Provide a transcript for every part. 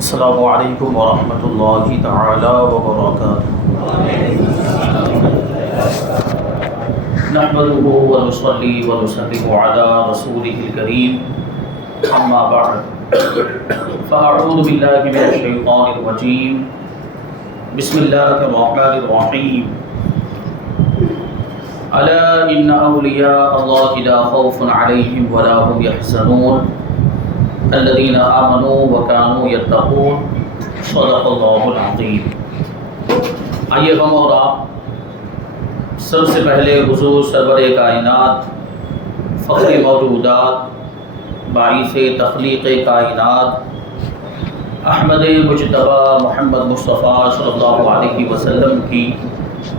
السلام علیکم ورحمۃ اللہ تعالی وبرکاتہ۔ نحمده ونصلي ونسلم على رسوله الكريم اما بعد فاعوذ باللہ من الشیطان الرجیم بسم اللہ الرحمن الرحیم الا ان اولیاء اللہ لا خوف علیہم ولا هم يحزنون الذين آمنوا وكانوا يتقون صدق اللہ العظیم۔ آئیے ہم اور آپ سب سے پہلے حضور سرور کائنات، فخر موجودات، باعث تخلیق کائنات، احمد مجتبی محمد مصطفیٰ صلی اللہ علیہ وسلم کی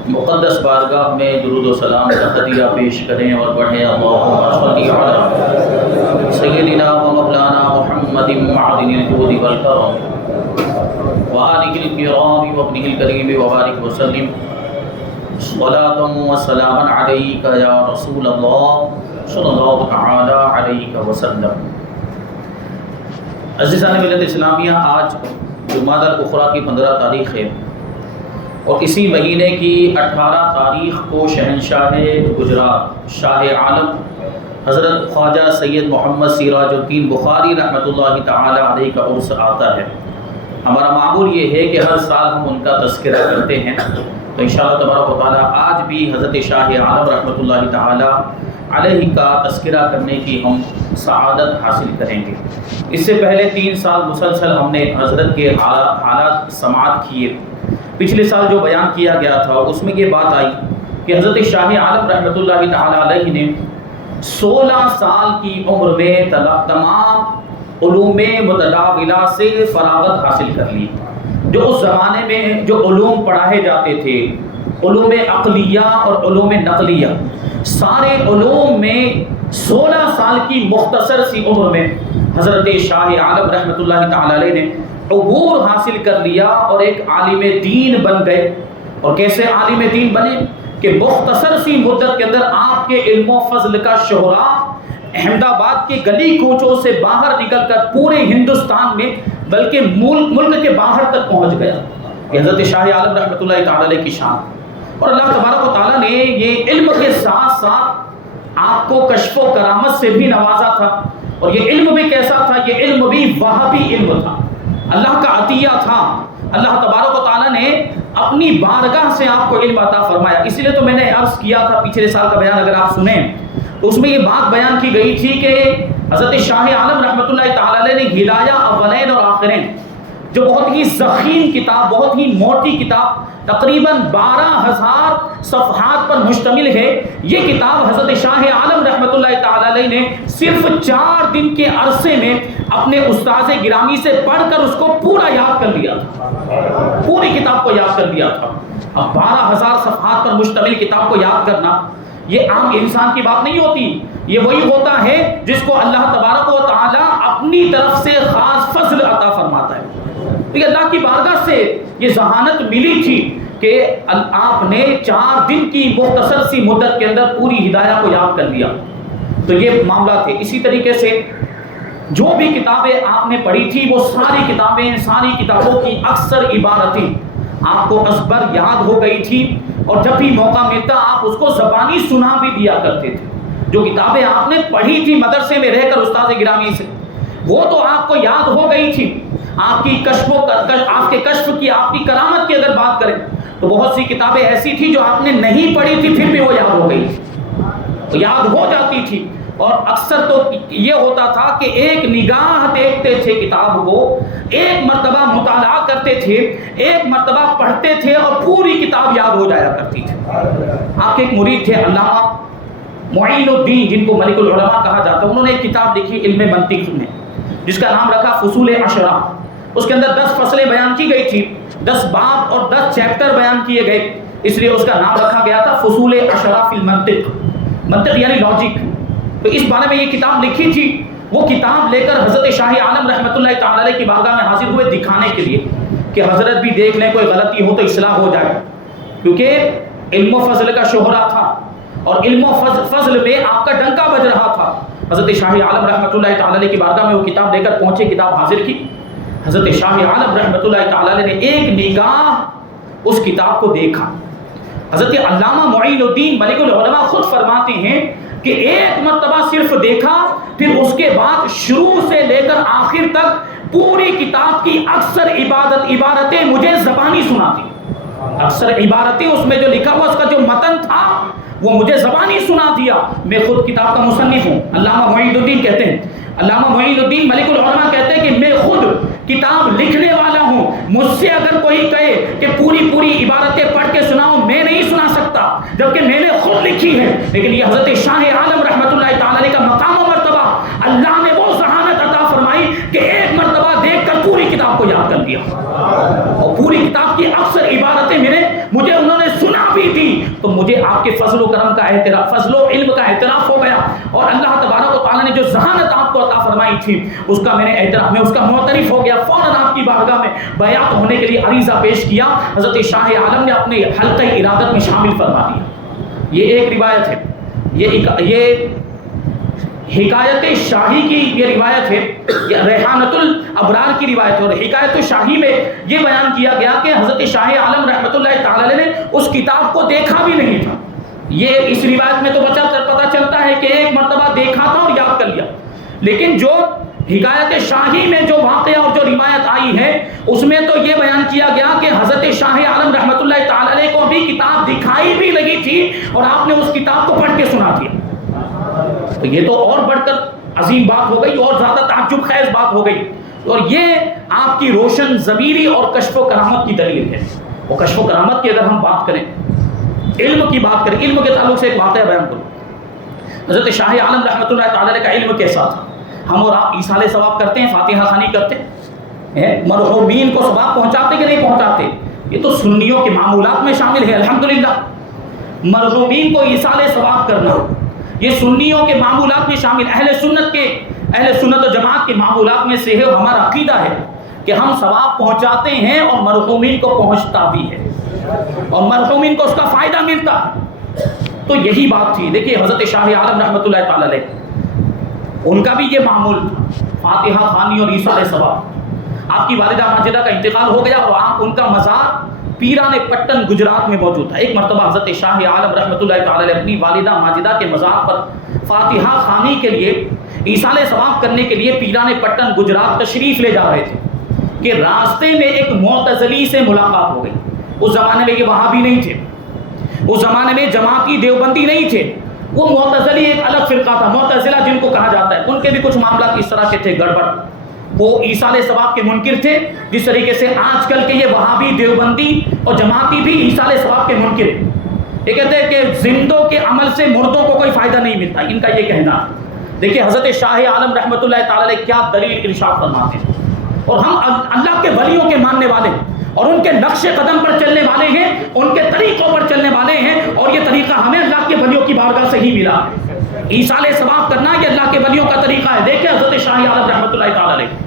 مقدس بارگاہ میں درود و سلام کا ہدیہ پیش کریں اور پڑھیں اللہم صلی علی سیدنا و مولانا محمد معدن الجود والکرم وآلہ الکرام وابنہ الکریم وبارک وسلم صلاۃ و سلاما علیک یا رسول اللہ صلی اللہ تعالی علیہ وسلم۔ عزیزان ملت اسلامیہ، آج جمادی الاخری کی 15 تاریخ ہے اور اسی مہینے کی 18 تاریخ کو شہنشاہ گجرات شاہ عالم حضرت خواجہ سید محمد سراج الدین بخاری رحمۃ اللہ تعالی علیہ کا عرس آتا ہے۔ ہمارا معمول یہ ہے کہ ہر سال ہم ان کا تذکرہ کرتے ہیں، تو انشاءاللہ تبارک و تعالی آج بھی حضرت شاہ عالم رحمۃ اللہ تعالی علیہ کا تذکرہ کرنے کی ہم سعادت حاصل کریں گے۔ اس سے پہلے 3 سال مسلسل ہم نے حضرت کے حالات سماعت کیے۔ پچھلے سال جو بیان کیا گیا تھا اس میں یہ بات آئی کہ حضرت شاہ عالم رحمۃ اللہ تعالی علیہ نے 16 سال کی عمر میں تمام علوم متداولہ سے فراغت حاصل کر لی۔ جو اس زمانے میں جو علوم پڑھائے جاتے تھے، علوم عقلیہ اور علوم نقلیہ، سارے علوم میں 16 سال کی مختصر سی عمر میں حضرت شاہ عالم رحمۃ اللہ تعالی علیہ نے عبور حاصل کر لیا اور ایک عالم دین بن گئے۔ اور کیسے عالم دین بنے کہ مختصر سی مدت کے اندر آپ کے علم و فضل کا شہرا احمد آباد کے گلی کوچوں سے باہر نکل کر پورے ہندوستان میں بلکہ ملک کے باہر تک پہنچ گیا۔ یہ حضرت شاہ عالم رحمۃ اللہ تعالی علیہ کی شان، اور اللہ تبارک و تعالیٰ نے یہ علم کے ساتھ ساتھ آپ کو کشف و کرامت سے بھی نوازا تھا۔ اور یہ علم بھی کیسا تھا؟ یہ علم بھی وہابی علم تھا، اللہ کا عطیہ تھا۔ اللہ تبارک و تعالیٰ نے اپنی بارگاہ سے آپ کو علم عطا فرمایا۔ اس لیے تو میں نے عرض کیا تھا پچھلے سال کا بیان اگر آپ سنیں تو اس میں یہ بات بیان کی گئی تھی کہ حضرت شاہ عالم رحمۃ اللہ تعالی علیہ نے ہدایہ اولین اور آخرین، جو بہت ہی ضخیم کتاب، بہت ہی موٹی کتاب، تقریباً 12,000 صفحات پر مشتمل ہے، یہ کتاب حضرت شاہ عالم رحمۃ اللہ تعالی علیہ نے صرف 4 دن کے عرصے میں اپنے استاذ گرامی سے پڑھ کر اس کو پورا یاد کر لیا تھا، پوری کتاب کو یاد کر لیا تھا۔ اب 12,000 صفحات پر مشتمل کتاب کو یاد کرنا یہ عام انسان کی بات نہیں ہوتی، یہ وہی ہوتا ہے جس کو اللہ تبارک و تعالی اپنی طرف سے خاص فضل عطا فرماتا ہے۔ تو یہ اللہ کی بارگاہ سے یہ ذہانت ملی تھی کہ آپ نے 4 دن کی مختصر سی مدت کے اندر پوری ہدایہ کو یاد کر لیا۔ تو یہ معاملہ تھے۔ اسی طریقے سے جو بھی کتابیں آپ نے پڑھی تھی وہ ساری کتابیں، ساری کتابوں کی اکثر عبارتیں آپ کو ازبر یاد ہو گئی تھی، اور جب بھی موقع ملتا آپ اس کو زبانی سنا بھی دیا کرتے تھے۔ جو کتابیں آپ نے پڑھی تھی مدرسے میں رہ کر استاد گرامی سے، وہ تو آپ کو یاد ہو گئی تھی۔ آپ کی آپ کے کشف کی، آپ کی کرامت کی اگر بات کریں تو بہت سی کتابیں ایسی تھی جو آپ نے نہیں پڑھی تھی پھر بھی وہ یاد ہو گئی تھی، یاد ہو جاتی تھی۔ اور اکثر تو یہ ہوتا تھا کہ ایک نگاہ دیکھتے تھے کتاب کو، ایک مرتبہ مطالعہ کرتے تھے، ایک مرتبہ پڑھتے تھے اور پوری کتاب یاد ہو جایا کرتی تھی۔ آپ کے ایک مرید تھے علامہ معین الدین، جن کو ملک العلماء کہا جاتا ہے، انہوں نے ایک کتاب لکھی علم منطق میں جس کا نام رکھا فصول عشرہ۔ اس کے اندر 10 فصلیں بیان کی گئی تھی، 10 باب اور 10 چیپٹر بیان کیے گئے، اس لیے اس کا نام رکھا گیا تھا فصول عشرہ فی المنطق، منطق یعنی لاجک۔ تو اس بارے میں یہ کتاب لکھی تھی، وہ کتاب لے کر حضرت شاہ عالم رحمۃ اللہ تعالی علیہ کی بارگاہ میں حاضر ہوئے دکھانے کے لیے کہ حضرت بھی دیکھ لیں کوئی غلطی ہو تو اصلاح ہو جائے، کیونکہ علم و فضل کا شہرا تھا اور علم و فضل میں آپ کا ڈنکا بج رہا تھا۔ حضرت شاہ عالم رحمۃ اللہ تعالی علیہ کی بارگاہ میں وہ کتاب لے کر پہنچے، کتاب حاضر کی۔ حضرت شاہ عالم رحمۃ اللہ تعالی علیہ نے ایک نگاہ اس کتاب کو دیکھا. حضرت علامہ معین الدین ملک العلماء خود فرماتے ہیں کہ ایک مرتبہ صرف دیکھا، پھر اس کے بعد شروع سے لے کر آخر تک پوری کتاب کی اکثر عبارتیں مجھے زبانی سناتی. اکثر عبارتیں اس میں جو لکھا ہوا اس کا جو متن تھا وہ مجھے زبانی سنا دیا. میں خود کتاب کا مصنف ہوں. علامہ معین الدین کہتے ہیں، علامہ معین الدین ملک العلماء کہتے ہیں کہ میں خود کتاب لکھنے والا ہوں. مجھ سے اگر کوئی کہے کہ پوری عبارتیں پڑھ کے سناؤ، میں نہیں سنا سکتا، جبکہ میں نے خود لکھی ہے. لیکن یہ حضرت شاہ عالم رحمۃ اللہ تعالی علیہ کا مقام و مرتبہ، اللہ نے وہ ذہانت عطا فرمائی کہ ایک مرتبہ دیکھ کر پوری کتاب کو یاد کر دیا. اور پوری کتاب کی اکثر عبارتیں مجھے انہوں نے سنا بھی تھی. تو مجھے آپ کے فضل و کرم کا اعتراف، فضل و علم کا اعتراف ہو گیا. اور اللہ تبارک و تعالیٰ نے جو ذہانت آپ کو عطا فرمائی تھی اس کا میں نے اعتراف، میں اس کا معترف ہو گیا. فوراً آپ کی بارگاہ میں بیعت ہونے کے لیے عریضہ پیش کیا. حضرت شاہ عالم نے اپنے حلقہ ارادت میں شامل فرما دیا. یہ ایک روایت ہے، یہ حکایت شاہی کی یہ روایت ہے، یہ ریحانۃ الابرار کی روایت ہے. اور حکایت شاہی میں یہ بیان کیا گیا کہ حضرت شاہ عالم رحمۃ اللہ تعالی علیہ نے اس کتاب کو دیکھا بھی نہیں تھا. یہ اس روایت میں تو پتہ چلتا ہے کہ ایک مرتبہ دیکھا تھا اور یاد کر لیا. لیکن جو حکایت شاہی میں جو واقعہ اور جو روایت آئی ہے اس میں تو یہ بیان کیا گیا کہ حضرت شاہ عالم رحمۃ اللہ تعالی علیہ کو بھی کتاب دکھائی بھی لگی تھی اور آپ نے اس کتاب کو پڑھ کے سنا دیا. تو یہ تو اور بڑھ کر عظیم بات ہو گئی اور زیادہ تعجب خیز بات ہو گئی. اور یہ آپ کی روشن ضمیری اور کشف و کرامت کی دلیل ہے. اور کشف و کرامت کی اگر ہم بات کریں، علم کی بات کریں، علم کے تعلق سے ایک واقعہ بیان کروں. حضرت شاہ عالم رحمۃ اللہ تعالی علیہ کا علم کیسا تھا؟ ہم اور آپ ایصال ثواب کرتے ہیں، فاتحہ خوانی کرتے ہیں، مرحومین کو ثواب پہنچاتے کہ نہیں پہنچاتے؟ یہ تو سنیوں کے معمولات میں شامل ہے. الحمدللہ مرحومین کو ایصال ثواب کرنا یہ سنیوں کے معمولات میں شامل، اہل سنت و جماعت کے معمولات میں سے ہے. ہمارا عقیدہ ہے کہ ہم ثواب پہنچاتے ہیں اور مرحومین کو پہنچتا بھی ہے اور مرحومین کو اس کا فائدہ ملتا ہے. تو یہی بات تھی. دیکھیے حضرت شاہ عالم رحمۃ اللہ تعالی علیہ ان کا بھی یہ معمول تھا، فاتحہ خوانی اور ایصال ثواب. آپ کی والدہ ماجدہ کا انتقال ہو گیا اور آپ ان کا مزار پیران پٹن گجرات میں موجود تھا. ایک مرتبہ حضرت شاہ عالم رحمۃ اللہ تعالی علیہ اپنی والدہ ماجدہ کے مزار پر فاتحہ خوانی کے لیے، ایصال ثواب کرنے کے لیے پیران پٹن گجرات تشریف لے جا رہے تھے کہ راستے میں ایک معتزلی سے ملاقات ہو گئی. اس زمانے میں یہ وہابی نہیں تھے، اس زمانے میں جماعتی دیوبندی نہیں تھے. وہ معتزلی ایک الگ فرقہ تھا، معتزلہ جن کو کہا جاتا ہے. ان کے بھی کچھ معاملات اس طرح کے تھے گڑبڑ. وہ ایصال ثواب کے منکر تھے، جس طریقے سے آج کل کے یہ وہابی دیوبندی اور جماعتی بھی ایصال ثواب کے منکر ہیں. یہ کہتے ہیں کہ زندوں کے عمل سے مردوں کو کوئی فائدہ نہیں ملتا، ان کا یہ کہنا ہے. دیکھیے حضرت شاہ عالم رحمۃ اللہ تعالی علیہ کیا دلیل ارشاد فرماتے ہیں. اور ہم اللہ کے ولیوں کے ماننے والے ہیں اور ان کے نقش قدم پر چلنے والے ہیں، ان کے طریقوں پر چلنے والے ہیں. اور یہ طریقہ ہمیں اللہ کے ولیوں کی بارگاہ سے ہی ملا ہے. ایصال ثواب کرنا یہ اللہ کے ولیوں کا طریقہ ہے. دیکھیں حضرت شاہ عالم رحمۃ اللہ تعالی علیہ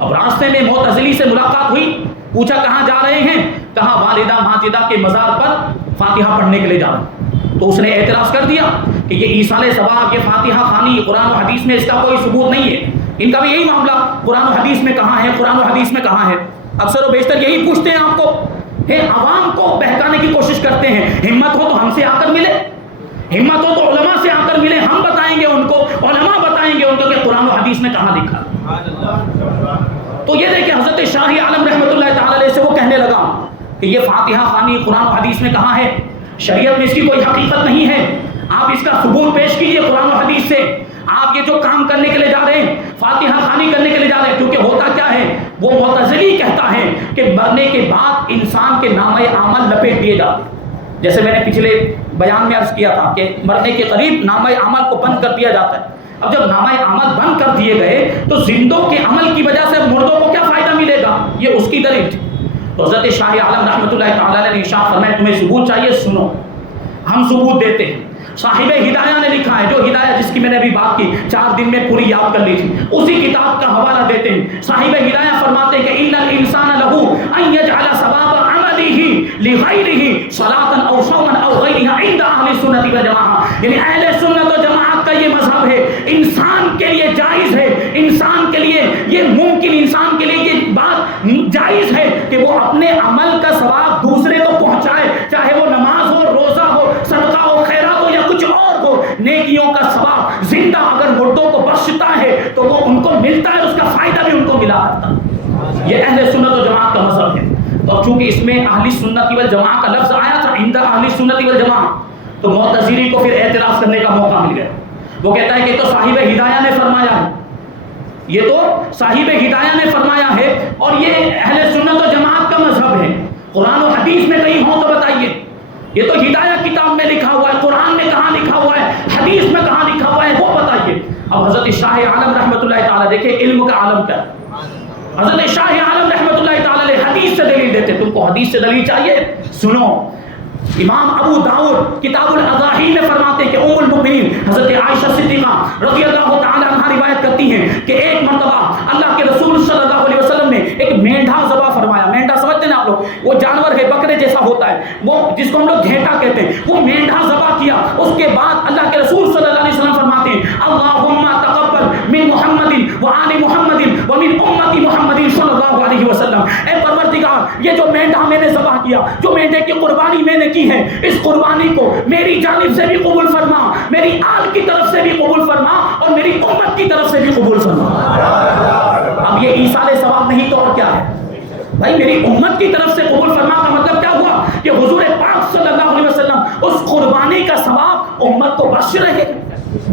اب راستے میں معتزلی سے ملاقات ہوئی. پوچھا کہاں جا رہے ہیں؟ کہا والدہ ماجدہ کے مزار پر فاتحہ پڑھنے کے لیے جا رہے ہیں. تو اس نے اعتراض کر دیا کہ یہ ایصال ثواب، یہ فاتحہ خوانی قرآن و حدیث میں اس کا کوئی ثبوت نہیں ہے. ان کا بھی یہی معاملہ، قرآن و حدیث میں کہاں ہے، قرآن و حدیث میں کہاں ہے. اکثر و بیشتر یہی پوچھتے ہیں آپ کو، عوام کو بہکانے کی کوشش کرتے ہیں. ہمت ہو تو ہم سے آ کر ملے، ہمت ہو تو علماء سے آ کر ملے، ہم بتائیں گے ان کو، علماء بتائیں گے ان کو کہ قرآن و حدیث میں کہاں لکھا. تو یہ دیکھیں حضرت شاہ عالم رحمۃ اللہ تعالی علیہ سے وہ کہنے لگا کہ یہ فاتحہ خوانی قرآن و حدیث میں کہاں ہے؟ شریعت میں اس کی کوئی حقیقت نہیں ہے. آپ اس کا ثبوت پیش کیجئے قرآن و حدیث سے. آپ یہ جو کام کرنے کے لیے جا رہے ہیں، فاتحہ خوانی کرنے کے لیے جا رہے ہیں، کیونکہ ہوتا کیا ہے، وہ معتزلی کہتا ہے کہ مرنے کے بعد انسان کے نامہ اعمال لپیٹ دیے جاتے ہیں. جیسے میں نے پچھلے بیان میں عرض کیا تھا کہ مرنے کے قریب نامہ اعمال کو بند کر دیا جاتا ہے. اب جب نامہ اعمال بند کر دیے گئے تو زندوں کے عمل کی وجہ سے مردوں کو کیا فائدہ ملے گا؟ یہ اس کی دلیل تھی. تو حضرت شاہ عالم رحمۃ اللہ تعالی علیہ نے ارشاد فرمایا تمہیں ثبوت چاہیے، سنو ہم ثبوت دیتے ہیں. صاحب ہدایہ نے لکھا ہے، جو ہدایہ جس کی میں نے ابھی بات کی 4 دن میں پوری یاد کر لی تھی، اسی کتاب کا حوالہ دیتے ہیں. صاحب ہدایہ فرماتے ہیں کہ ان الانسان له ان يجعل ثواب عمله لغيره صلاة او صوما او غيرها عند اهل السنة والجماعة. یعنی اہل سنت و جماعت کا یہ مذہب ہے، انسان کے لیے جائز ہے، انسان کے لیے یہ ممکن، انسان کے لیے یہ بات جائز ہے کہ وہ اپنے عمل کا ثواب دوسرے کو پہنچائے، چاہے وہ نماز ہو، روزہ ہو، صدقہ ہو، خیرات ہو یا کچھ اور ہو. نیکیوں کا ثواب زندہ اگر مردوں کو بخشتا ہے تو وہ ان کو ملتا ہے، اس کا فائدہ بھی ان کو ملا کرتا ہے. یہ اہل سنت و جماعت کا مذہب ہے. تو اب چونکہ اس میں اہل سنت والجماعت کا لفظ آیا تھا، عند اہل سنت والجماعت، تو معتزلی کو پھر اعتراض کرنے کا موقع مل گیا. وہ کہتا ہے کہ تو صاحب ہدایہ نے فرمایا ہے، یہ تو صاحب ہدایہ نے فرمایا ہے اور یہ اہل سنت و جماعت کا مذہب ہے. قرآن و حدیث میں کہیں ہو تو بتائیے. یہ تو ہدایہ کتاب میں لکھا ہوا ہے، قرآن میں کہاں لکھا ہوا ہے، حدیث میں کہاں لکھا ہوا ہے، وہ بتائیے. اب حضرت شاہ عالم رحمۃ اللہ تعالیٰ، دیکھیں علم کا عالم کیا ہے. حضرت شاہ عالم رحمۃ اللہ تعالیٰ حدیث سے دلیل دیتے. تم کو حدیث سے دلیل چاہیے؟ سنو. امام ابو داؤد کتاب الاضاحی میں فرماتے ہیں کہ ام المؤمنین حضرت عائشہ صدیقہ رضی اللہ تعالی عنہا روایت کرتی ہیں کہ ایک مرتبہ اللہ کے رسول صلی اللہ علیہ وسلم نے ایک مینڈھا ذبح فرمایا. مینڈھا سمجھتے ہیں آپ لوگ، وہ جانور ہے بکرے جیسا ہوتا ہے، وہ جس کو ہم لوگ گھیٹا کہتے ہیں. وہ مینڈھا ذبح کیا. اس کے بعد اللہ کے رسول صلی اللہ علیہ وسلم فرماتے ہیں اللہم تقبل من محمد وآل محمد ومن امت محمد صلی اللہ علیہ وسلم. اے پروردگار، یہ جو مینڈھا میں نے ذبح کیا، جو مینڈھے کی قربانی میں نے کی ہے، اس قربانی کو میری جانب سے بھی قبول فرما، میری آل کی طرف سے بھی قبول فرما اور میری امت کی طرف سے بھی قبول فرما. اب یہ ایصال ثواب نہیں تو اور کیا ہے بھائی؟ میری امت کی طرف سے قبول فرما کا مطلب کیا ہوا کہ حضور پاک صلی اللہ علیہ وسلم اس قربانی کا ثواب امت کو بخش رہے ہیں،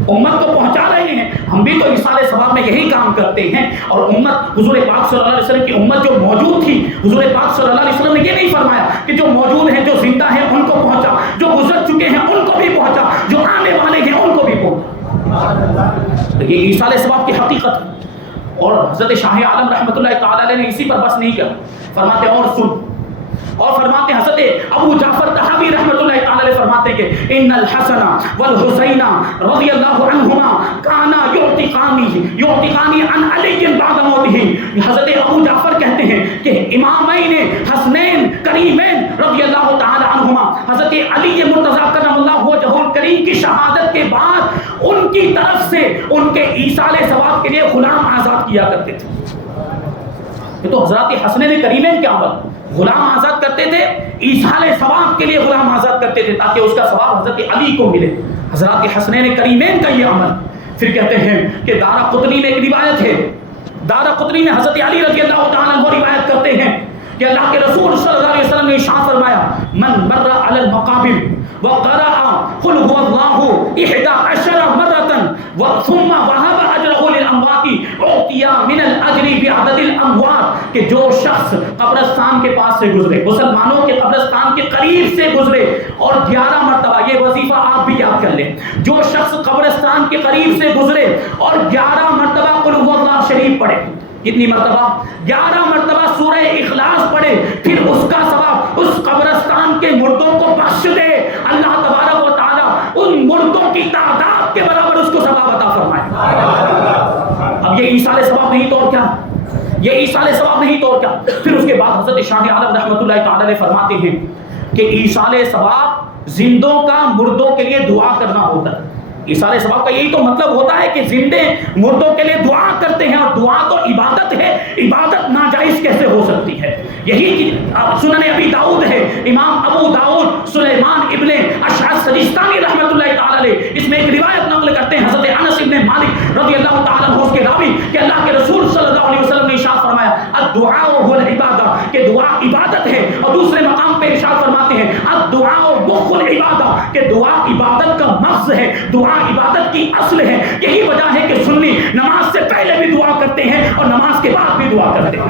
امت کو پہنچا رہے ہیں. ہم بھی تو ایصال ثواب میں یہی کام کرتے ہیں. اور امت حضور پاک صلی اللہ علیہ وسلم کی امت جو موجود تھی، حضور پاک صلی اللہ علیہ وسلم نے یہ نہیں فرمایا کہ جو موجود ہیں، جو زندہ ہیں ان کو پہنچا، جو گزر چکے ہیں ان کو بھی پہنچا، جو آنے والے ہیں ان کو بھی پہنچا. تو یہ ایصال ثواب کی حقیقت ہے. اور حضرت شاہ عالم رحمۃ اللہ تعالی علیہ نے اسی پر بس نہیں کیا، فرماتے اور سن. اور فرماتے حضرت ابو جعفر طحاوی رحمۃ اللہ تعالی علیہ فرماتے کہ ان الحسن والحسین رضی اللہ عنہما کانا یعتقانی عن علی بعد موتہ. حضرت ابو جعفر کہتے ہیں کہ امامین حسنین کریمین رضی اللہ تعالی عنہما، حضرت علی مرتضی کرم اللہ وجہہ الکریم کی شہادت کے بعد ان کی طرف سے ان کے ایصال ثواب کے لیے غلام آزاد کیا کرتے تھے. یہ تو حضرات حسنین کریمین کے عمل، غلام آزاد کرتے تھے، ایصال ثواب کے لیے غلام آزاد کرتے تھے تاکہ اس کا ثواب حضرت علی کو ملے. حضرات حسنین کریمین کا یہ عمل. پھر کہتے ہیں کہ دارقطنی میں ایک روایت ہے، دارقطنی میں حضرت علی رضی اللہ تعالیٰ عنہ روایت کرتے ہیں کہ اللہ کے رسول صلی اللہ علیہ وسلم نے ارشاد فرمایا من مر علی المقابر وقرأ قل هو الله 11 مرة ثم وهب أجره للأموات أعطي من الأجر بعدد الأموات. کہ جو شخص قبرستان کے پاس سے گزرے، مسلمانوں کے قبرستان کے قریب سے گزرے اور 11 مرتبہ، یہ وظیفہ آپ بھی یاد کر لیں، جو شخص قبرستان کے قریب سے گزرے اور 11 مرتبہ قل هو الله شریف پڑھے. کتنی مرتبہ؟ 11 مرتبہ سورہ اخلاص پڑھے، پھر اس کا ثواب اس قبرستان کے مردوں کو بخش دے. اللہ تبارک و تعالیٰ ان مردوں کی تعداد کے برابر اس کو ثواب عطا فرمائے. اب یہ ایصال ثواب نہیں تو اور کیا؟ یہ ایصال ثواب نہیں تو اور کیا؟ پھر اس کے بعد حضرت شاہ عالم رحمۃ اللہ تعالی علیہ فرماتے ہیں کہ ایصال ثواب زندوں کا مردوں کے لیے دعا کرنا ہوتا ہے. ایصال ثواب کا یہی تو مطلب ہوتا ہے کہ زندے مردوں کے لیے دعا کرتے ہیں، اور دعا تو عبادت ہے. عبادت ناجائز کیسے ہو سکتی ہے؟ یہی سنن ابی داؤد ہے، امام ابو داؤد سلیمان ابن اشعث سجستانی رحمۃ اللہ تعالی علیہ اس میں ایک روایت نقل کرتے ہیں حضرت انس ابن مالک رضی اللہ تعالی عنہ اس کے راوی کہ اللہ کے رسول صلی اللہ علیہ وسلم نے ارشاد فرمایا الدعاء هو العبادہ، کہ دعا عبادت ہے. اور دوسرے مقام پہ ارشاد فرماتے ہیں الدعاء مخ العبادہ، کہ دعا عبادت کا مغز ہے، دعا عبادت کی اصل ہے. یہی وجہ ہے کہ سنی نماز سے پہلے بھی دعا کرتے ہیں اور نماز کے بعد بھی دعا کرتے ہیں.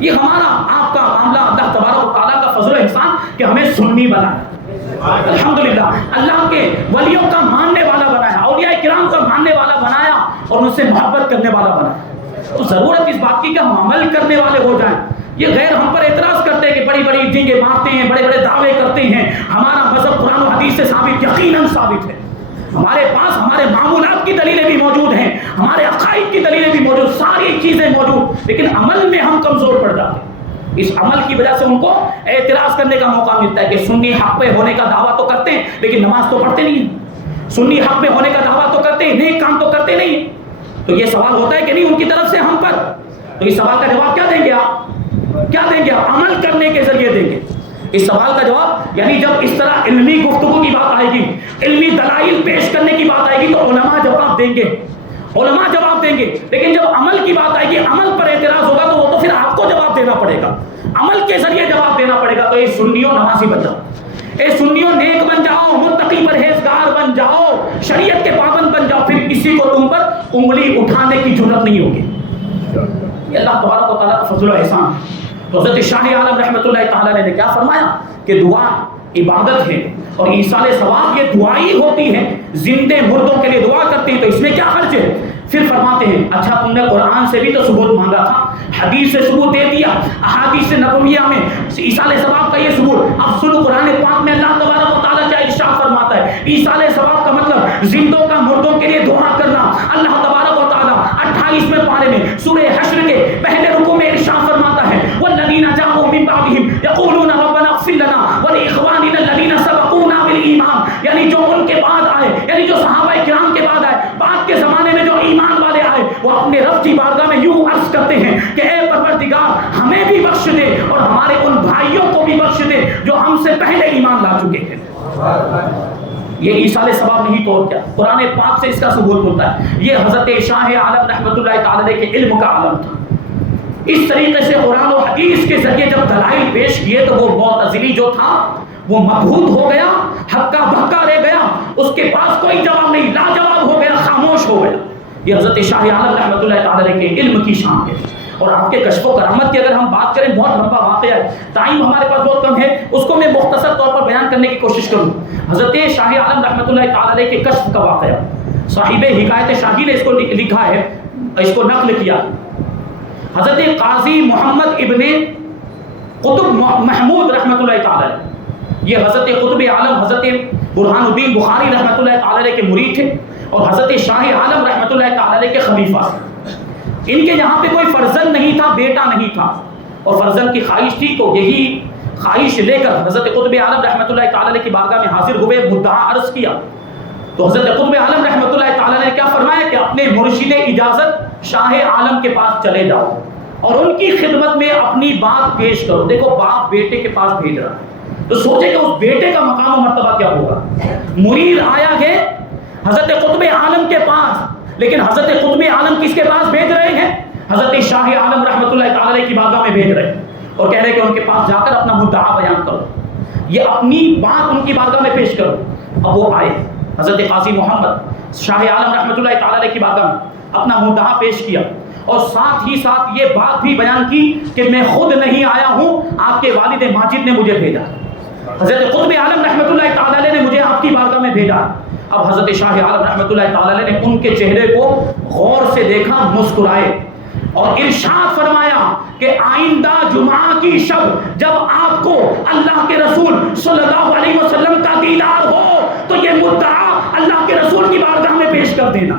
یہ ہمارا آپ کا معاملہ اللہ تبارک و تعالیٰ کا فضل و احسان کہ ہمیں سنی بنایا، الحمدللہ اللہ کے ولیوں کا ماننے والا بنایا، اولیاء کرام کا ماننے والا بنایا اور ان سے محبت کرنے والا بنایا. تو ضرورت اس بات کی کہ ہم عمل کرنے والے ہو جائیں. یہ غیر ہم پر اعتراض کرتے ہیں کہ بڑی بڑی ڈینگیں مارتے ہیں، بڑے بڑے دعوے کرتے ہیں. ہمارا مذہب قرآن و حدیث سے ثابت، یقیناً ثابت ہے. ہمارے پاس ہمارے معمولات کی دلیلیں بھی موجود ہیں، ہمارے عقائد کی دلیلیں بھی موجود، ساری چیزیں موجود، لیکن عمل میں ہم کمزور پڑ جاتے ہیں. اس عمل کی وجہ سے ان کو اعتراض کرنے کا موقع ملتا ہے کہ سنی حق پہ ہونے کا دعویٰ تو کرتے ہیں لیکن نماز تو پڑھتے نہیں ہیں، سنی حق پہ ہونے کا دعویٰ تو کرتے ہیں، نیک کام تو کرتے نہیں. تو یہ سوال ہوتا ہے کہ نہیں ان کی طرف سے ہم پر تو اس سوال کا جواب کیا دیں گے آپ؟ کیا دیں گے آپ؟ عمل کرنے کے ذریعے دیں گے اس سوال کا جواب. یعنی جب اس طرح علمی گفتگو کی بات آئے گی، علمی دلائل پیش کرنے کی بات آئے گی تو علماء جواب دیں گے، علماء جواب دیں گے. لیکن جب عمل کی بات آئے گی، عمل پر اعتراض ہوگا تو وہ تو پھر آپ کو جواب دینا پڑے گا، عمل کے ذریعے جواب دینا پڑے گا. تو یہ سنیوں نمازی بن جاؤ، اے سنیوں نیک بن جاؤ، متقی پرہیزگار بن جاؤ، شریعت کے پابند بن جاؤ، پھر کسی کو تم پر انگلی اٹھانے کی جرات نہیں ہوگی. یہ اللہ تبارک و تعالیٰ کا فضل و احسان. تو حضرت شاہ عالم رحمۃ اللہ تعالیٰ نے کیا فرمایا کہ دعا عبادت ہے اور ایصال ثواب یہ دعائی ہوتی ہے. زندے مردوں کے لیے دعا کرتے ہیں تو اس میں کیا خرچ ہے؟ پھر فرماتے ہیں اچھا تم نے قرآن سے بھی تو ثبوت مانگا تھا، حدیث سے ثبوت دے دیا، احادیث نبویہ میں ایصال ثواب کا یہ ثبوت. اب سنو قرآن پاک میں اللہ تبارک و تعالیٰ کیا ارشاد فرماتا ہے. ایصال ثواب کا مطلب زندوں کا مردوں کے لیے دعا کرنا. اللہ تبارک و تعالیٰ 28ویں پارے میں سورہ حشر کے پہلے رکوع میں ارشاد فرماتا ہے والذین جاءوا من بعدهم یقولون ربنا اغفر لنا ولاخواننا الذین سبقونا بالایمان. یعنی جو ان کے بعد آئے، یعنی جو صحابہ کرام کے بعد آئے، بعد کے زمانے میں جو ایمان والے آئے، وہ اپنے رب کی بارگاہ میں یوں عرض کرتے ہیں کہ اے پروردگار ہمیں بھی بخش دے اور ہمارے ان بھائیوں کو بھی بخش دے جو ہم سے پہلے ایمان لا چکے ہیں. یہ ایصال ثواب نہیں تو اور کیا؟ قرآن پاک سے اس کا ثبوت ہوتا ہے. یہ حضرت شاہ عالم رحمۃ اللہ تعالی کے علم کا عالم تھا. اس طریقے سے قرآن و حدیث کے ذریعے جب دلائل پیش کیے تو وہ معتزلی جو تھا وہ مبہوت ہو گیا، ہکا بھکا رہ گیا، اس کے پاس کوئی جواب نہیں، لاجواب ہو گیا، خاموش ہو گیا. یہ حضرت شاہ عالم رحمۃ اللہ تعالی کے علم کی شان ہے. اور آپ کے کشف و کرامت کی اگر ہم بات کریں، بہت لمبا واقعہ ہے، ٹائم ہمارے پاس بہت کم ہے، اس کو میں مختصر طور پر بیان کرنے کی کوشش کروں. حضرت شاہ عالم رحمۃ اللہ تعالی کے کشف کا واقعہ صاحب حکایت شاہی نے اس کو لکھا ہے، اس کو نقل کیا. حضرت قاضی محمد ابن قطب محمود رحمۃ اللہ تعالی، یہ حضرت قطب عالم حضرت برہان الدین بخاری رحمۃ اللہ تعالی کے مرید تھے اور حضرت شاہ عالم رحمۃ اللہ تعالی کے خلیفہ. ان کے یہاں پہ کوئی فرزند نہیں تھا، بیٹا نہیں تھا، اور فرزند کی خواہش تھی. تو یہی خواہش لے کر حضرت قطب عالم رحمۃ اللہ تعالی کی بارگاہ میں حاضر ہوئے، مدعا عرض کیا. تو حضرت قطب عالم رحمۃ اللہ تعالی نے کیا فرمایا کہ اپنے مرشد اجازت شاہ عالم کے پاس چلے جاؤ اور ان کی خدمت میں اپنی بات پیش کرو. دیکھو باپ بیٹے کے پاس بھیج رہا ہے تو سوچے کہ اس بیٹے کا مقام و مرتبہ کیا ہوگا. مرید آیا ہے حضرت قطب عالم کے پاس، لیکن حضرت قطب عالم کس کے پاس بھیج رہے ہیں؟ حضرت شاہ عالم رحمۃ اللہ تعالی کی بارگاہ میں بھیج رہے ہیں اور کہہ رہے ہیں کہ ان کے پاس جا کر اپنا مدعا بیان کرو، یہ اپنی بات ان کی بارگاہ میں پیش کرو. اب وہ آئے، حضرت قاضی محمد شاہ عالم رحمۃ اللہ تعالی کی بارگاہ میں اپنا مدعا پیش کیا اور ساتھ ہی ساتھ یہ بات بھی بیان کی کہ میں خود نہیں آیا ہوں، آپ کے والد ماجد نے مجھے بھیجا. حضرت قطب عالم رحمۃ اللہ تعالی نے مجھے آپ کی بارگاہ میں بھیجا. اب حضرت شاہ عالم رحمۃ اللہ تعالی نے ان کے چہرے کو غور سے دیکھا، مسکرائے اور ارشاد فرمایا کہ آئندہ جمعہ کی شب جب آپ کو اللہ کے رسول صلی اللہ علیہ وسلم کا دیدار ہو تو یہ مدعا اللہ کے رسول کی بارگاہ میں پیش کر دینا.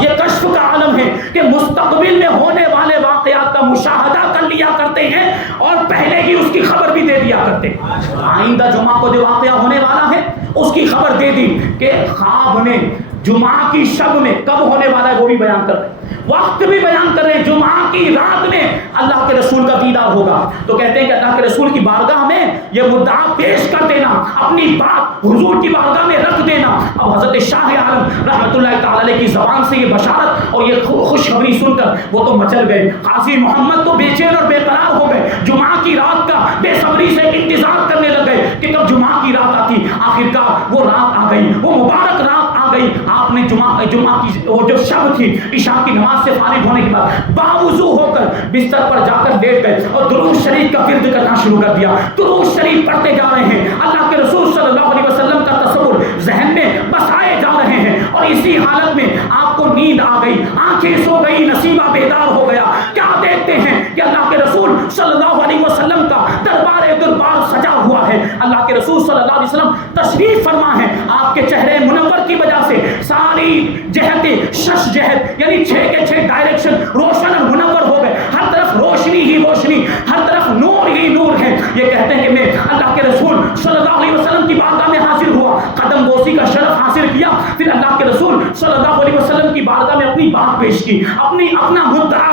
یہ کشف کا عالم ہے کہ مستقبل میں ہونے والے واقعات کا مشاہدہ کر لیا کرتے ہیں اور پہلے ہی اس کی خبر بھی دے دیا کرتے ہیں. آئندہ جمعہ کو جو واقعہ ہونے والا ہے اس کی خبر دے دی کہ خواب میں جمعہ کی شب میں کب ہونے والا ہے وہ بھی بیان کر رہے ہیں، وقت بھی بیان کر رہے ہیں. جمعہ کی رات میں اللہ کے رسول کا دیدار ہوگا. تو کہتے ہیں کہ اللہ کے رسول کی بارگاہ میں یہ مدعا پیش کر دینا، اپنی بات حضور کی بارگاہ میں رکھ دینا. اب حضرت شاہ عالم رحمۃ اللہ تعالی کی زبان سے یہ بشارت اور یہ خوشخبری سن کر وہ تو مچل گئے. قاضی محمد تو بے چین اور بے قرار ہو گئے، جمعہ کی رات کا بے صبری سے انتظار کرنے لگ گئے کہ کب جمعہ کی رات آتی. آخرکار وہ رات آ گئی، وہ مبارک رات آ گئی. آپ نے جمعہ کی وہ جو شب تھی عشاء کی نماز سے فارغ ہونے کے بعد باوضو ہو کر بستر پر جا کر لیٹ گئے اور درود شریف کا ورد کرنا شروع کر دیا. درود شریف پڑھتے جا رہے ہیں، اللہ کے رسول صلی اللہ علیہ وسلم کا تصور ذہن میں بسائے جا رہے ہیں اور اسی حالت میں آپ کو نیند آ گئی، آنکھیں سو گئی، نصیبہ بیدار ہو گیا. کیا دیکھتے ہیں کہ اللہ کے رسول صلی اللہ علیہ وسلم کا دربار سجا ہوا ہے. اللہ کے رسول صلی اللہ علیہ وسلم تشریف فرما ہے. آپ کے چہرے منور کی وجہ سے ساری جہتیں شش جہت یعنی 6 کے 6 ڈائریکشن روشن اور منور ہو گئے. ہر طرف روشنی ہی روشنی، ہر طرف نور ہی نور ہے. یہ کہتے ہیں کہ میں اللہ کے رسول صلی اللہ علیہ وسلم کی بارگاہ میں حاضر ہوا، قدم بوسی کا شرف حاصل کیا، پھر اللہ کے رسول صلی اللہ علیہ وسلم کی بارگاہ میں اپنی بات پیش کی، اپنا مدعا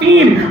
3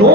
2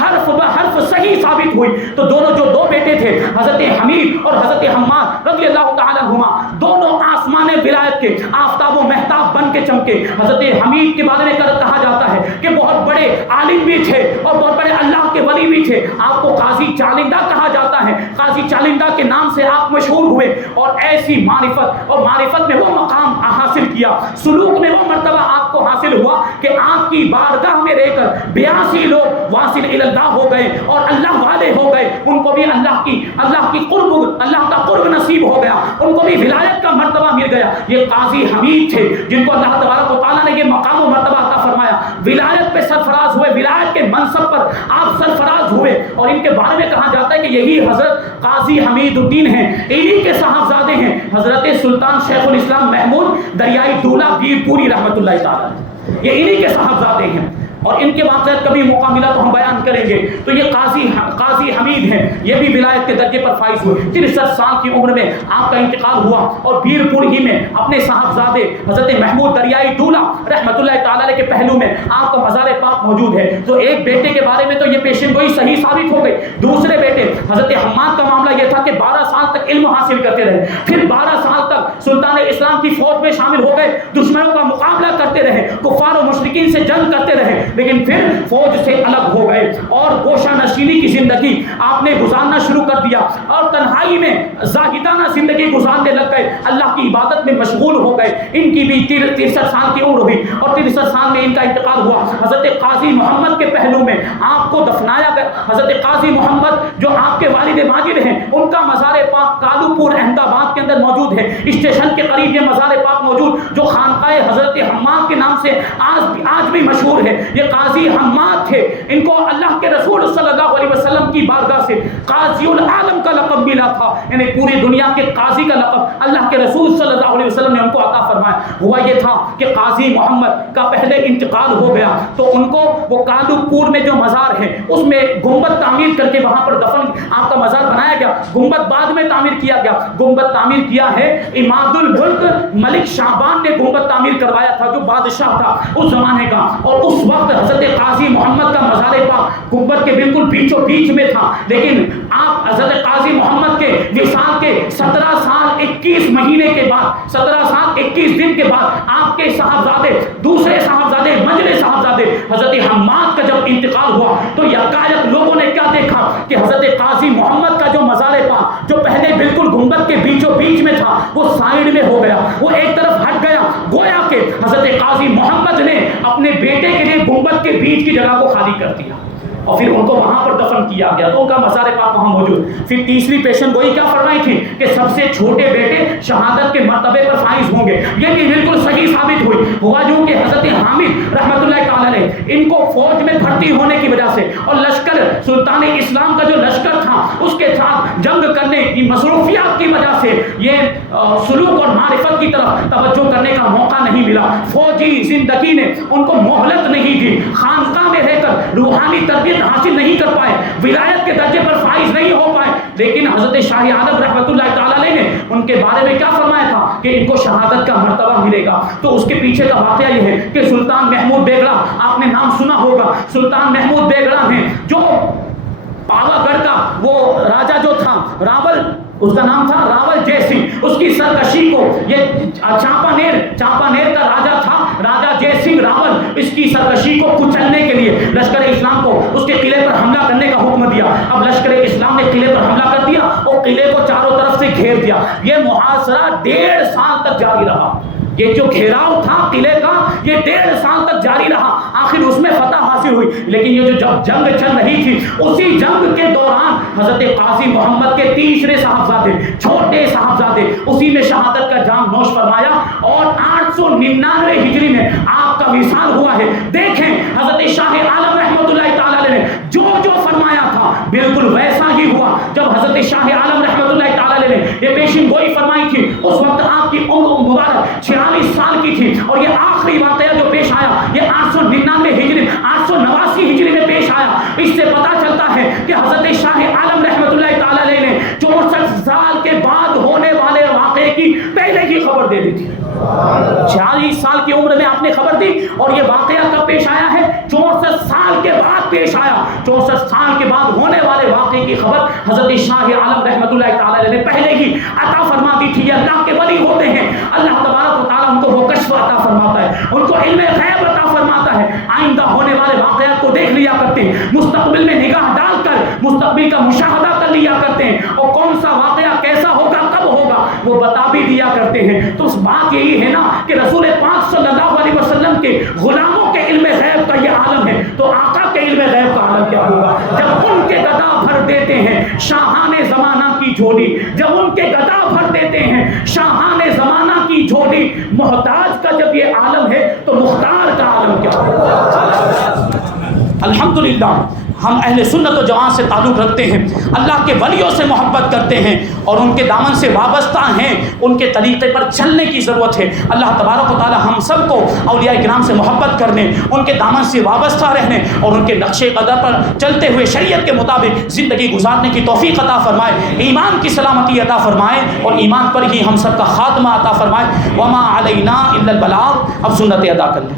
حرف بحرف صحیح ثابت ہوئی. تو دونوں جو دو بیٹے تھے حضرت حمید اور حضرت حماد رضی اللہ تعالی عنہما، دونوں آسمان ولایت کے آفتاب و مہتاب بن کے چمکے. حضرت حمید کے بارے میں کہا جاتا ہے کہ بہت بڑے عالم بھی تھے اور بہت بڑے اللہ کے ولی بھی تھے. آپ کو قاضی چالندہ کہا جاتا ہے. قاضی چالندہ کے نام سے آپ مشہور ہوئے اور ایسی معرفت اور معرفت میں وہ مقام حاصل کیا، سلوک میں وہ مرتبہ آپ کو حاصل ہوا کہ آپ کی بارگاہ میں رہ کر 82 لوگ واصل اللہ ہو گئے اور اللہ والے ہو گئے. ان کو بھی اللہ کا قرب نصیب ہو گیا، ان کو بھی ولایت کا مرتبہ مل گیا. یہ قاضی حمید تھے جن کو اللہ تبارک و تعالیٰ نے یہ مقام و مرتبہ عطا فرمایا. ولایت پہ سرفراز ہوئے، ولایت کے منصب پر آپ سرفراز ہوئے. اور ان کے بارے میں کہا جاتا ہے کہ یہی حضرت قاضی حمید الدین ہیں، انہی کے صاحبزادے ہیں حضرت سلطان شیخ الاسلام محمود دریائی دولہ پیر پوری رحمۃ اللہ تعالی. یہ انہی کے صاحبزادے ہیں اور ان کے واقعات کبھی موقع ملا تو ہم بیان کریں گے. تو یہ قاضی حمید ہیں، یہ بھی ولایت کے درجے پر فائز ہوئے. 63 سال کی عمر میں آپ کا انتقال ہوا اور پیر پور ہی میں اپنے صاحبزادے حضرت محمود دریائی دولہ رحمۃ اللہ تعالی کے پہلو میں آپ کا مزار پاک موجود ہے. تو ایک بیٹے کے بارے میں تو یہ پیشن گوئی صحیح ثابت ہو گئی. دوسرے بیٹے حضرت حماد کا معاملہ یہ تھا کہ 12 سال تک علم حاصل کرتے رہے، پھر 12 سال تک سلطان اسلام کی فوج میں شامل ہو گئے، دشمنوں کا مقابلہ کرتے رہے، کفار و مشرکین سے جنگ کرتے رہے، لیکن پھر فوج سے الگ ہو گئے اور گوشہ نشینی کی زندگی آپ نے گزارنا شروع کر دیا اور تنہائی میں زاہدانہ زندگی گزارنے لگ گئے، اللہ کی عبادت میں مشغول ہو گئے. ان کی بھی 63 سال کی عمر ہوئی اور 63 سال میں ان کا انتقال ہوا. حضرت قاضی محمد کے پہلو میں آپ کو دفنایا گیا. حضرت قاضی محمد جو آپ کے والد ماجد ہیں، ان کا مزار پاک کالو پور احمد آباد کے اندر موجود ہے. اسٹیشن کے قریب یہ مزار پاک موجود جو خانقاہ حضرت حماد کے نام سے آج بھی مشہور ہے. یہ قاضی حماد تھے، ان کو اللہ کے رسول صلی اللہ علیہ وسلم کی بارگاہ سے قاضی العالم کا لقب ملا تھا، یعنی پوری دنیا کے قاضی کا لقب اللہ کے رسول صلی اللہ علیہ وسلم نے ان کو عطا فرمایا. ہوا یہ تھا کہ قاضی محمد کا پہلے انتقال ہو گیا تو ان کو وہ کالو پور میں جو مزار ہے اس میں گنبد تعمیر کر کے وہاں پر دفن آپ کا مزار بنایا گیا. گنبد بعد میں تعمیر کیا گیا. گنبد تعمیر کیا ہے اماد الملک ملک شعبان نے گنبد تعمیر کروایا تھا جو بادشاہ تھا اس زمانے کا. اور اس وقت حضرت قاضی محمد کا مزار پاک گنبد کے بالکل بیچوں بیچ میں تھا. لیکن آپ حضرت قاضی محمد کے وصال کے 17 سال 21 مہینے کے بعد 17 سال 21 دن کے بعد آپ کے صاحبزادے دوسرے صاحبزادے منجلے صاحبزادے حضرت حماد کا جب انتقال ہوا تو یکایک لوگوں نے کیا دیکھا کہ حضرت قاضی محمد کا جو مزار پاک جو پہلے بالکل گنبد کے بیچوں بیچ میں تھا وہ سائیڈ میں ہو گیا، وہ ایک طرف ہٹ گیا. گویا کہ حضرت قاضی محمد نے اپنے بیٹے کے لیے گنبد کے بیچ کی جگہ کو خالی کر دیا اور پھر ان کو وہاں پر دفن کیا گیا تو ان کا مزار پاک وہاں موجود. پھر تیسری پیشن گوئی کیا فرمائی تھی کہ سب سے چھوٹے بیٹے شہادت کے مرتبے پر فائز ہوں گے. یہ بھی بالکل صحیح ثابت ہوئی. ہوا جو کہ حضرت حامد رحمۃ اللہ تعالی علیہ ان کو فوج میں بھرتی ہونے کی وجہ سے اور لشکر سلطان اسلام کا جو لشکر تھا اس کے ساتھ جنگ کرنے کی مصروفیات کی وجہ سے یہ سلوک اور معرفت کی طرف توجہ کرنے کا موقع نہیں ملا. فوجی زندگی نے ان کو مہلت نہیں دی، خانقاہ میں رہ کر روحانی تربیت حاصل نہیں کر پائے، ولایت کے درجے پر فائز نہیں ہو پائے. لیکن حضرت شاہ عالم رحمۃ اللہ تعالی علیہ نے ان کے بارے میں کیا فرمایا تھا کہ ان کو شہادت کا مرتبہ ملے گا. تو اس کے پیچھے کا واقعہ یہ ہے کہ سلطان محمود بیگڑا، آپ نے نام سنا ہوگا، سلطان محمود بیگڑا ہیں جو پاوا گڑھ کا وہ راجا جو تھا راول، اس کا نام تھا راول جے سنگھ، اس کی سرکشی کو یہ چاپانیر کا راجا تھا راجا جے سنگھ راول، اس کی سرکشی کو کچلنے کے لیے لشکر اسلام کو اس کے قلعے پر حملہ کرنے کا حکم دیا. اب لشکر اسلام نے قلعے پر حملہ کر دیا اور قلعے کو چاروں طرف سے گھیر دیا. یہ محاصرہ 1.5 سال تک جاری رہا. یہ جو گھیراؤ تھا قلعے کا یہ 1.5 سال تک جاری رہا. آخر اس میں فتح حاصل ہوئی. لیکن یہ جو جب جنگ چل رہی تھی اسی جنگ کے دوران حضرت قاضی محمد کے تیسرے صاحبزادے چھوٹے صاحبزادے اسی میں شہادت کا جام نوش فرمایا اور 899 ہجری میں آپ کا وصال ہوا ہے. دیکھیں حضرت شاہ عالم رحمۃ اللہ تعالی علیہ نے جو فرمایا تھا بالکل ویسا ہی ہوا. جب حضرت شاہ عالم رحمۃ اللہ تعالی علیہ نے یہ پیشن گوئی فرمائی تھی اس وقت آپ کی عمر مبارک 46 سال کی تھی اور یہ آخری واقعہ جو پیش آیا یہ 889 ہجری میں پیش آیا. اس سے پتہ چلتا ہے کہ حضرت شاہ عالم رحمۃ اللہ تعالی علیہ نے 64 سال کے بعد ہونے والے واقعے کی پہلے ہی خبر دے دی تھی. 46 سال کی عمر میں آپ نے خبر دی اور یہ واقعہ کب پیش آیا ہے؟ 64 سال کے بعد پیش آیا 64 سال کے بعد ہونے والے واقعے کی خبر حضرت شاہ عالم رحمۃ اللہ تعالی علیہ نے پہلے ہی عطا فرما دی تھی. یہ اللہ کے ولی ہوتے ہیں, اللہ تبارک و تعالیٰ ان کو وہ کشف عطا فرماتا ہے, ان کو علم غیب عطا فرماتا ہے, آئندہ ہونے والے واقعات کو دیکھ لیا کرتے ہیں, مستقبل میں نگاہ ڈال کر مستقبل کا مشاہدہ کر لیا کرتے ہیں, اور کون سا واقعہ کیسا ہوگا کب ہوگا وہ بتا بھی دیا کرتے ہیں. تو اس بات یہی ہے نا کہ رسول پاک صلی اللہ علیہ وسلم کے غلاموں کے علم غیب کا یہ عالم ہے, تو آقا کے علم غیب کا عالم کیا ہوگا جب ان کے گدا بھر دیتے ہیں شاہان زمانہ کی جھولی, جب ان کے گدا بھر دیتے ہیں شاہان زمانہ کی جھولی. محتاج کا جب یہ عالم ہے تو مختار کا عالم کیا ہوگا. الحمدللہ ہم اہل سنت و جماعت سے تعلق رکھتے ہیں, اللہ کے ولیوں سے محبت کرتے ہیں اور ان کے دامن سے وابستہ ہیں, ان کے طریقے پر چلنے کی ضرورت ہے. اللہ تبارک و تعالی ہم سب کو اولیاء کرام سے محبت کرنے, ان کے دامن سے وابستہ رہنے اور ان کے نقش قدر پر چلتے ہوئے شریعت کے مطابق زندگی گزارنے کی توفیق عطا فرمائے, ایمان کی سلامتی عطا فرمائے اور ایمان پر ہی ہم سب کا خاتمہ عطا فرمائے. وما علینا الا البلاغ. اب سنت ادا کر لیں.